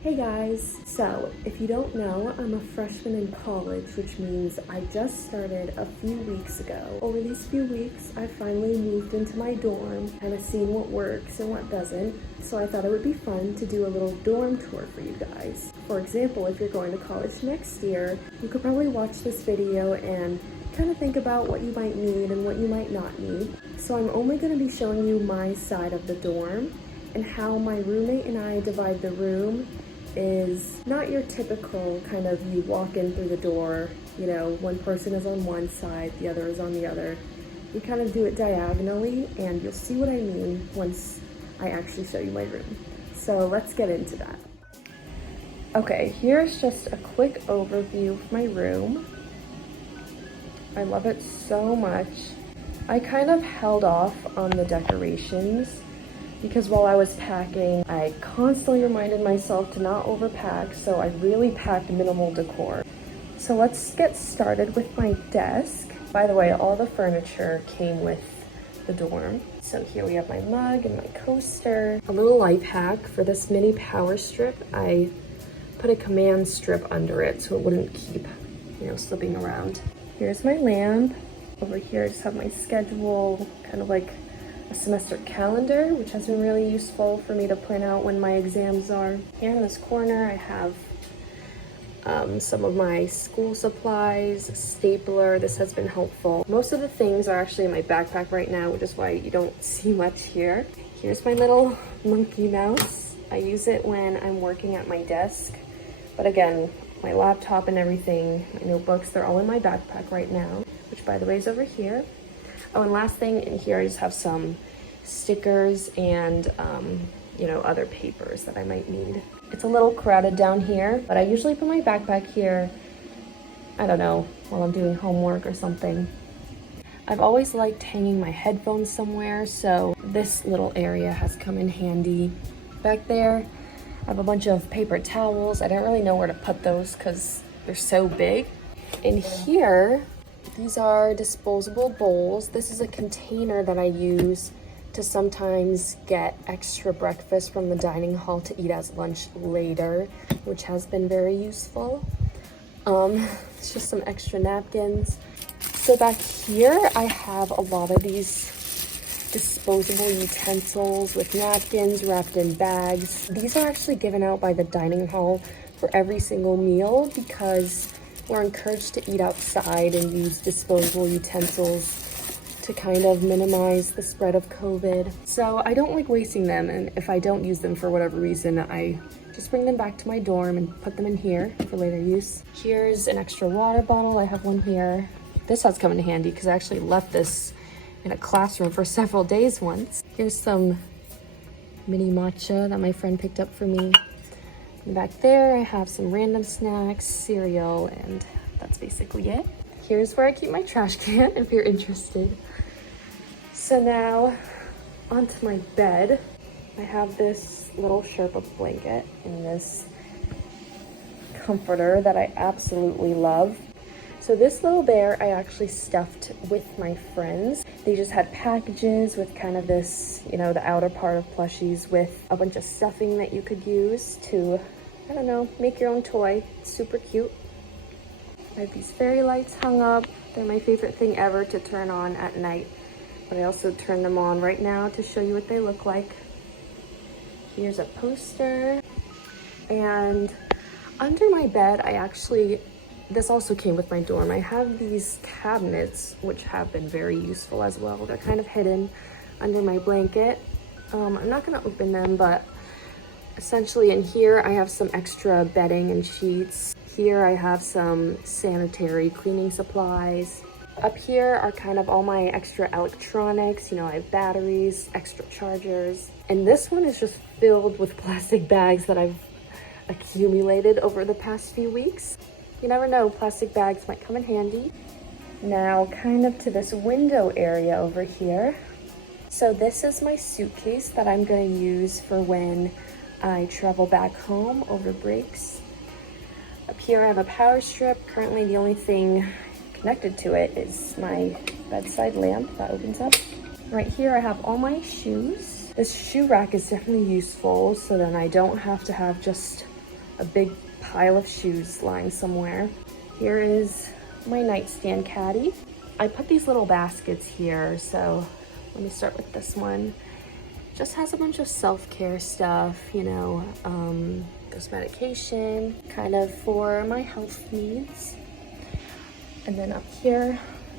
Hey guys, so if you don't know, I'm a freshman in college, which means I just started a few weeks ago. Over these few weeks, I finally moved into my dorm, kind of seen what works and what doesn't, so I thought it would be fun to do a little dorm tour for you guys. For example, if you're going to college next year, you could probably watch this video and kind of think about what you might need and what you might not need. So I'm only going to be showing you my side of the dorm and how my roommate and I divide the room is not your typical kind of you walk in through the door, you know, one person is on one side, the other is on the other. We kind of do it diagonally, and you'll see what I mean once I actually show you my room. So let's get into that. Okay, here's just a quick overview of my room. I love it so much. I kind of held off on the decorations because while I was packing, I constantly reminded myself to not overpack, so I really packed minimal decor. So let's get started with my desk. By the way, all the furniture came with the dorm. So here we have my mug and my coaster. A little life hack for this mini power strip, I put a command strip under it so it wouldn't keep, slipping around. Here's my lamp. Over here I just have my schedule, kind of like a semester calendar, which has been really useful for me to plan out when my exams are. Here in this corner, I have some of my school supplies, a stapler. This has been helpful. Most of the things are actually in my backpack right now, which is why you don't see much here. Here's my little monkey mouse. I use it when I'm working at my desk. But again, my laptop and everything, my notebooks, they're all in my backpack right now, which by the way is over here. Oh, and last thing in here, I just have some stickers and, other papers that I might need. It's a little crowded down here, but I usually put my backpack here, I don't know, while I'm doing homework or something. I've always liked hanging my headphones somewhere, so this little area has come in handy. Back there, I have a bunch of paper towels. I don't really know where to put those because they're so big. In here, these are disposable bowls. This is a container that I use to sometimes get extra breakfast from the dining hall to eat as lunch later, which has been very useful. It's just some extra napkins. So back here, I have a lot of these disposable utensils with napkins wrapped in bags. These are actually given out by the dining hall for every single meal because we're encouraged to eat outside and use disposable utensils to kind of minimize the spread of COVID. So I don't like wasting them, and if I don't use them for whatever reason, I just bring them back to my dorm and put them in here for later use. Here's an extra water bottle. I have one here. This has come in handy because I actually left this in a classroom for several days once. Here's some mini matcha that my friend picked up for me. And back there, I have some random snacks, cereal, and that's basically it. Here's where I keep my trash can, if you're interested. So now, onto my bed. I have this little Sherpa blanket and this comforter that I absolutely love. So this little bear I actually stuffed with my friends. They just had packages with kind of this, the outer part of plushies with a bunch of stuffing that you could use to, make your own toy. It's super cute. I have these fairy lights hung up. They're my favorite thing ever to turn on at night. But I also turn them on right now to show you what they look like. Here's a poster. And under my bed, this also came with my dorm. I have these cabinets, which have been very useful as well. They're kind of hidden under my blanket. I'm not gonna open them, but essentially in here, I have some extra bedding and sheets. Here I have some sanitary cleaning supplies. Up here are kind of all my extra electronics. I have batteries, extra chargers. And this one is just filled with plastic bags that I've accumulated over the past few weeks. You never know, plastic bags might come in handy. Now, kind of to this window area over here. So this is my suitcase that I'm gonna use for when I travel back home over breaks. Up here I have a power strip. Currently the only thing connected to it is my bedside lamp that opens up. Right here I have all my shoes. This shoe rack is definitely useful, so then I don't have to have just a big pile of shoes lying somewhere. Here is my nightstand caddy. I put these little baskets here, so let me start with this one. Just has a bunch of self-care stuff, you know, there's medication, kind of for my health needs. And then up here,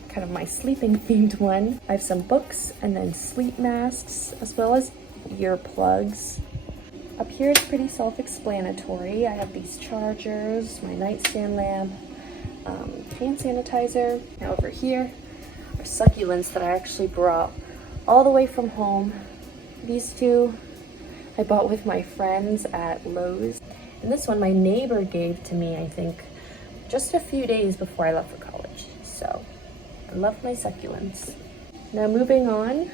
kind of my sleeping themed one, I have some books and then sleep masks, as well as earplugs. Up here it's pretty self-explanatory. I have these chargers, my nightstand lamp, hand sanitizer. Now over here are succulents that I actually brought all the way from home. These two I bought with my friends at Lowe's. And this one my neighbor gave to me, I think, just a few days before I left for college. So I love my succulents. Now moving on,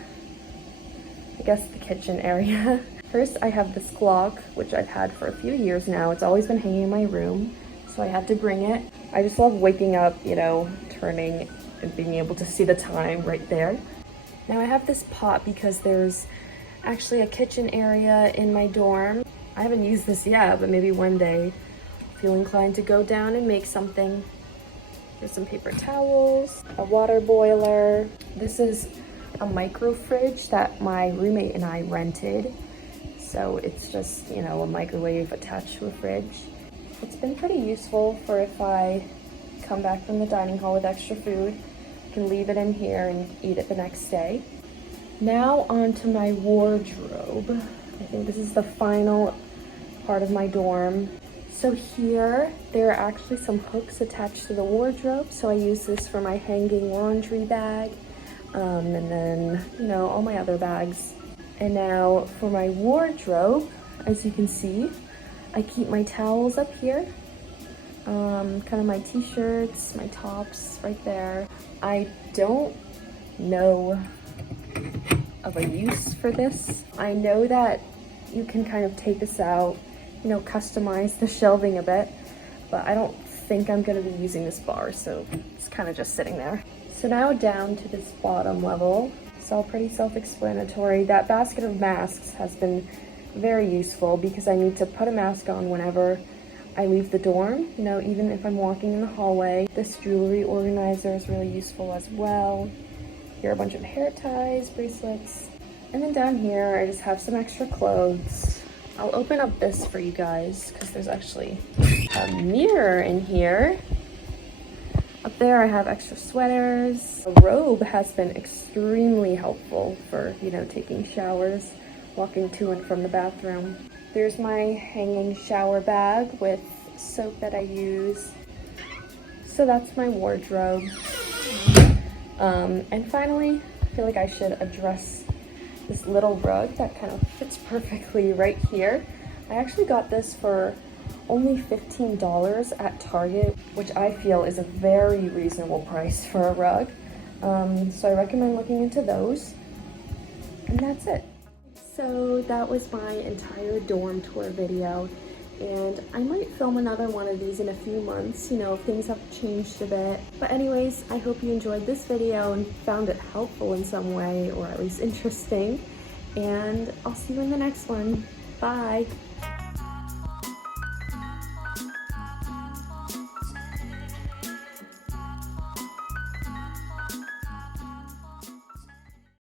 I guess the kitchen area. First I have this clock, which I've had for a few years now. It's always been hanging in my room, so I had to bring it. I just love waking up, you know, turning and being able to see the time right there. Now I have this pot because there's actually a kitchen area in my dorm. I haven't used this yet, but maybe one day I feel inclined to go down and make something. There's some paper towels, a water boiler. This is a micro fridge that my roommate and I rented. So it's just, you know, a microwave attached to a fridge. It's been pretty useful for if I come back from the dining hall with extra food. I can leave it in here and eat it the next day. Now onto my wardrobe. I think this is the final part of my dorm. So here, there are actually some hooks attached to the wardrobe. So I use this for my hanging laundry bag, and then, you know, all my other bags. And now for my wardrobe, as you can see, I keep my towels up here, kind of my t-shirts, my tops right there. I don't know of a use for this. I know that you can kind of take this out, you know, customize the shelving a bit, but I don't think I'm gonna be using this bar, so it's kind of just sitting there. So now down to this bottom level. It's all pretty self-explanatory. That basket of masks has been very useful because I need to put a mask on whenever I leave the dorm, you know, even if I'm walking in the hallway. This jewelry organizer is really useful as well. Here are a bunch of hair ties, bracelets. And then down here, I just have some extra clothes. I'll open up this for you guys because there's actually a mirror in here. Up there, I have extra sweaters. The robe has been extremely helpful for, you know, taking showers, walking to and from the bathroom. There's my hanging shower bag with soap that I use. So that's my wardrobe. And finally, I feel like I should address this little rug that kind of fits perfectly right here. I actually got this for only $15 at Target, which I feel is a very reasonable price for a rug. So I recommend looking into those. And that's it. So that was my entire dorm tour video, and I might film another one of these in a few months, you know, if things have changed a bit. But anyways, I hope you enjoyed this video and found it helpful in some way, or at least interesting, and I'll see you in the next one. Bye!